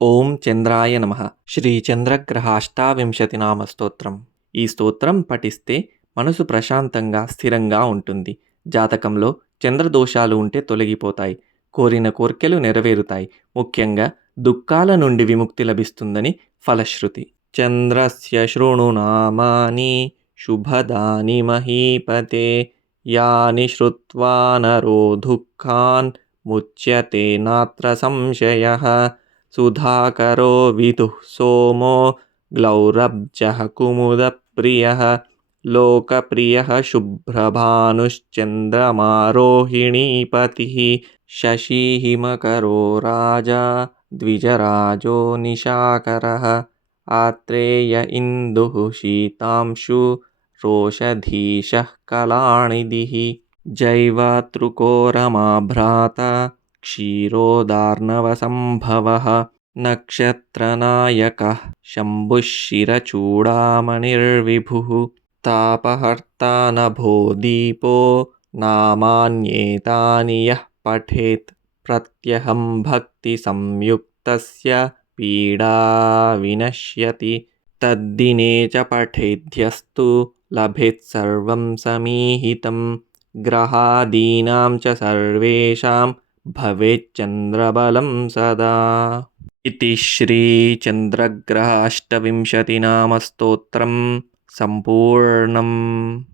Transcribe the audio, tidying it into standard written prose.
ఓం చంద్రాయ నమః. శ్రీ చంద్రగ్రహ అష్టావింశతినామ స్తోత్రం. ఈ స్తోత్రం పఠిస్తే మనసు ప్రశాంతంగా స్థిరంగా ఉంటుంది. జాతకంలో చంద్రదోషాలు ఉంటే తొలగిపోతాయి. కోరిన కోర్కెలు నెరవేరుతాయి. ముఖ్యంగా దుఃఖాల నుండి విముక్తి లభిస్తుందని ఫలశ్రుతి. చంద్రస్య శృణు నామాని శుభదాని మహీపతే యాని శ్రుత్వా నరో దుఃఖాన్ ముచ్యతే నాత్ర సంశయః. సుధాకరో విదుః సోమో గ్లౌరబ్జః కుముదప్రియః లోకప్రియః శుభ్రభానుశ్చంద్రమా రోహిణీపతిః. శశీహిమకరో రాజా ద్విజరాజో నిశాకరः ఆత్రేయ ఇందుః శీతాంశు రోషధీశः కళానిధిः. జైవాతృకో రమా భ్రాతా క్షీరోదార్ణవసంభవः నక్షత్రనాయకः శంభుః శిరచూడామణిర్విభుः. తాపహర్తా నభో దీపో నామాన్యేతాని యః పఠేత్ ప్రత్యహం భక్తి సంయుక్తస్య పీడా వినశ్యతి. తద్దినే చ పఠేద్యస్తు లభేత్ సర్వం సమీహితం. గ్రహాదీనాం చ సర్వేషాం భవేచ్చంద్రబలం సదా. ఇతి శ్రీ చంద్రగ్రహ అష్టవింశతినామ స్తోత్రం సంపూర్ణం.